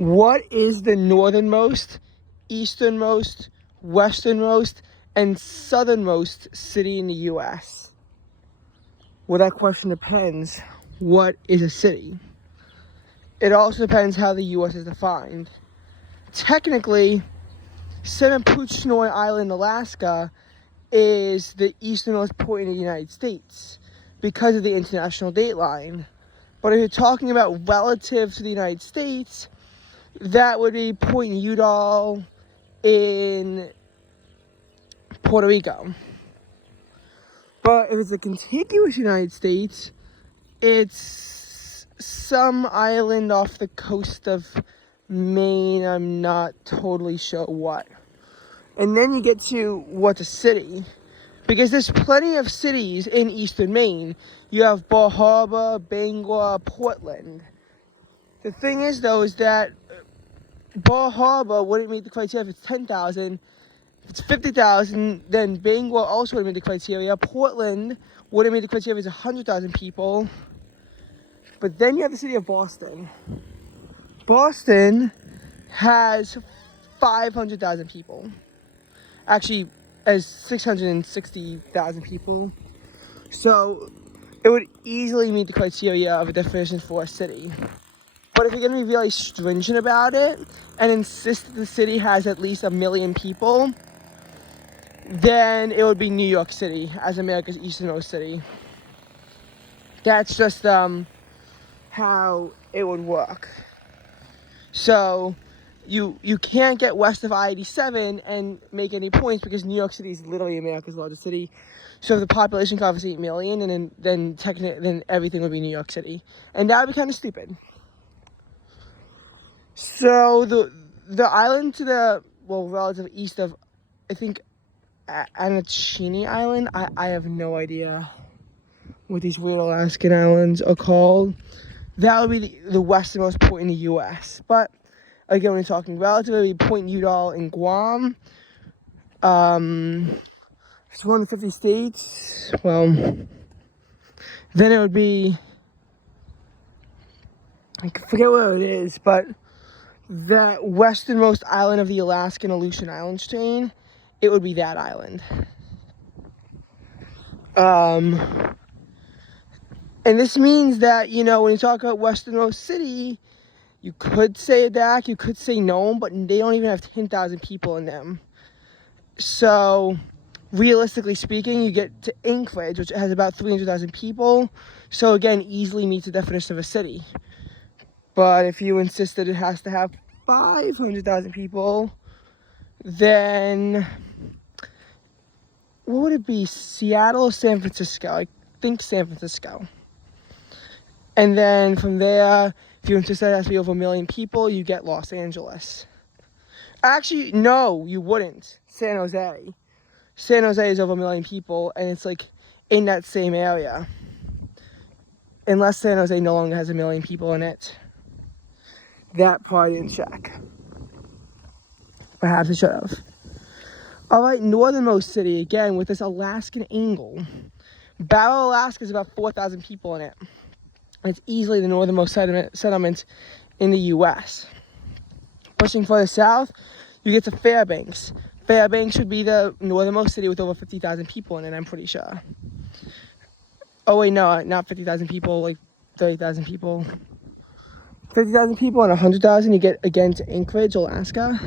What is the northernmost, easternmost, westernmost, and southernmost city in the U.S.? Well, that question depends. What is a city? It also depends how the U.S. is defined. Technically, Seven-Poochnoy Island, Alaska, is the easternmost point in the United States because of the international date line. But if you're talking about relative to the United States, that would be Point Udall in Puerto Rico. But if it's a contiguous United States, it's some island off the coast of Maine. I'm not totally sure what. And then you get to what's a city. Because there's plenty of cities in eastern Maine. You have Bar Harbor, Bangor, Portland. The thing is, though, is that Bar Harbor wouldn't meet the criteria if it's 10,000. If it's 50,000, then Bangor also wouldn't meet the criteria. Portland wouldn't meet the criteria if it's 100,000 people. But then you have the city of Boston. Boston has 500,000 people. Actually, as 660,000 people. So it would easily meet the criteria of a definition for a city. But if you're going to be really stringent about it and insist that the city has at least 1 million people, then it would be New York City as America's easternmost city. That's just how it would work. So you can't get west of I-87 and make any points because New York City is literally America's largest city. So if the population covers 8 million, and then everything would be New York City, and that would be kind of stupid. So the island to the relative east of, I think, Anachini Island. I have no idea what these weird Alaskan islands are called. That would be the westernmost point in the U.S. But again, when you're talking relative, it would be Point Udall in Guam. It's one of the 50 states. Well, then it would be, I forget where it is, but the westernmost island of the Alaskan Aleutian Islands chain, it would be that island. And this means that, when you talk about westernmost city, you could say Adak, you could say Nome, but they don't even have 10,000 people in them. So, realistically speaking, you get to Anchorage, which has about 300,000 people. So, again, easily meets the definition of a city. But if you insist that it has to have 500,000 people, then what would it be? Seattle or San Francisco? I think San Francisco. And then from there, if you insist that it has to be over 1 million people, you get Los Angeles. Actually, no, you wouldn't. San Jose. San Jose is over 1 million people, and it's like in that same area. Unless San Jose no longer has 1 million people in it. That part I didn't check. Perhaps I should have. Alright, northernmost city, again, with this Alaskan angle. Barrow, Alaska is about 4,000 people in it. It's easily the northernmost settlement in the U.S. Pushing further south, you get to Fairbanks. Fairbanks would be the northernmost city with over 50,000 people in it, I'm pretty sure. Oh wait, no, not 50,000 people, like 30,000 people. 50,000 people and 100,000, you get again to Anchorage, Alaska.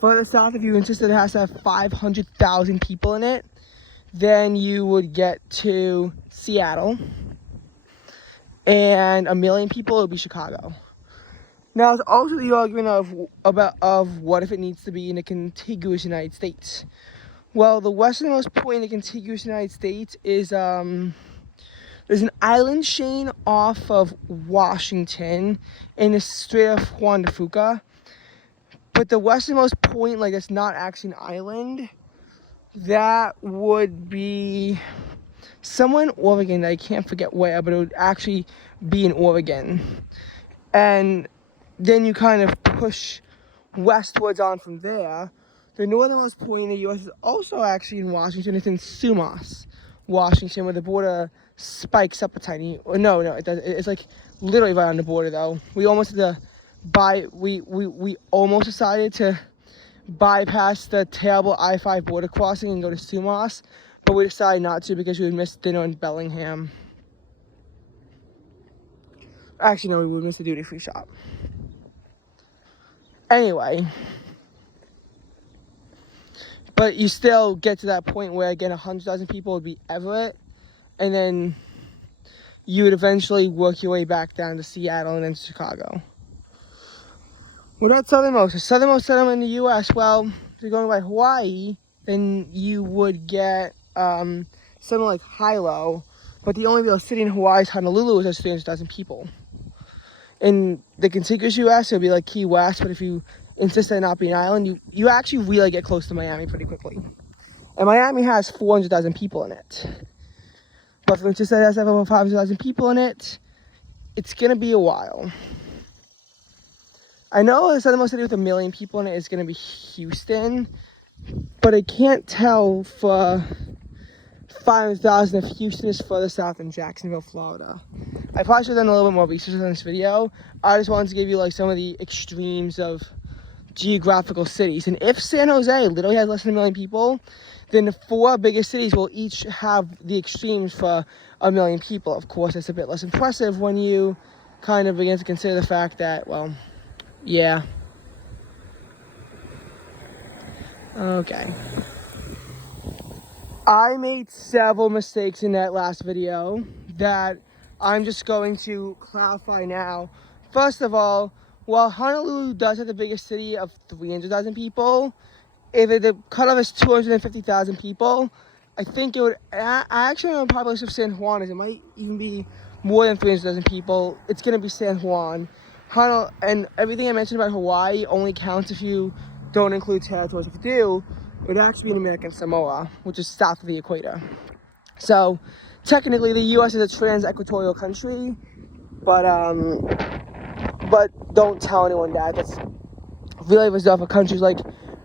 Further south, if you insisted it has to have 500,000 people in it, then you would get to Seattle. And 1 million people, it would be Chicago. Now, there's also the argument of what if it needs to be in a contiguous United States. Well, the westernmost point in the contiguous United States is there's an island chain off of Washington in the Strait of Juan de Fuca. But the westernmost point, like, that's not actually an island, that would be somewhere in Oregon. I can't forget where, but it would actually be in Oregon. And then you kind of push westwards on from there. The northernmost point in the U.S. is also actually in Washington. It's in Sumas, Washington, where the border spikes up a tiny. No, it does. It's like literally right on the border, though. We almost have to we almost decided to bypass the terrible I-5 border crossing and go to Sumas, but we decided not to because we would miss dinner in Bellingham. Actually, no, we would miss the duty-free shop. Anyway, but you still get to that point where, again, 100,000 people would be Everett, and then you would eventually work your way back down to Seattle and then Chicago. Well, that's southernmost. The southernmost settlement in the U.S., well, if you're going by Hawaii, then you would get something like Hilo, but the only real city in Hawaii is Honolulu, which has 300,000 people. In the contiguous U.S., it would be like Key West, but if you insist on not being an island, you actually really get close to Miami pretty quickly. And Miami has 400,000 people in it. But if you insist that it has over 500,000 people in it, it's going to be a while. I know the southernmost city with 1 million people in it is going to be Houston, but I can't tell for 500,000 if Houston is further south than Jacksonville, Florida. I probably should have done a little bit more research on this video. I just wanted to give you like some of the extremes of geographical cities. And if San Jose literally has less than 1 million people, then the 4 biggest cities will each have the extremes for 1 million people. Of course, it's a bit less impressive when you kind of begin to consider the fact that, well, yeah. Okay. I made several mistakes in that last video that I'm just going to clarify now. First of all, while Honolulu does have the biggest city of 300,000 people, if the cutoff is 250,000 people, I think it would, I actually know the population of San Juan is, it might even be more than 300,000 people. It's going to be San Juan. And everything I mentioned about Hawaii only counts if you don't include territories. If you do, it would actually be in American Samoa, which is south of the equator. So technically the U.S. is a trans-equatorial country, but don't tell anyone that. That's really reserved for countries like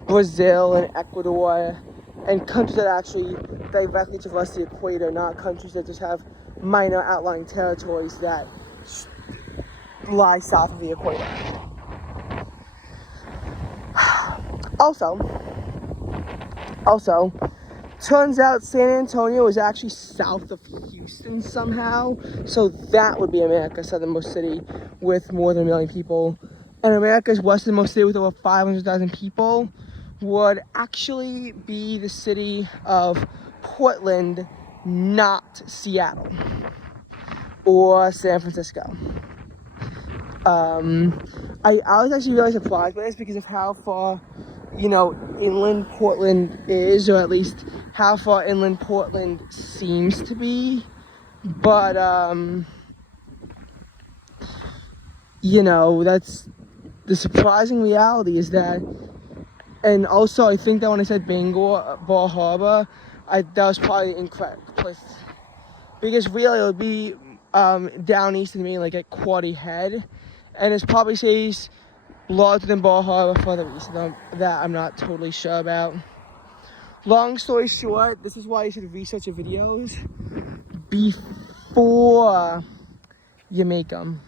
Brazil and Ecuador, and countries that actually directly traverse the equator, not countries that just have minor outlying territories that lie south of the equator. Also, turns out San Antonio is actually south of Houston somehow, so that would be America's southernmost city with more than 1 million people. And America's westernmost city with over 500,000 people would actually be the city of Portland, not Seattle or San Francisco. I was actually really surprised by this because of how far, inland Portland is, or at least how far inland Portland seems to be. But, that's the surprising reality is that, and also I think that when I said Ball Harbor, that was probably incorrect. Because really it would be down east of me, like at Quoddy Head. And it probably says larger than Ball Harbor further east. That I'm not totally sure about. Long story short, this is why you should research your videos before you make them.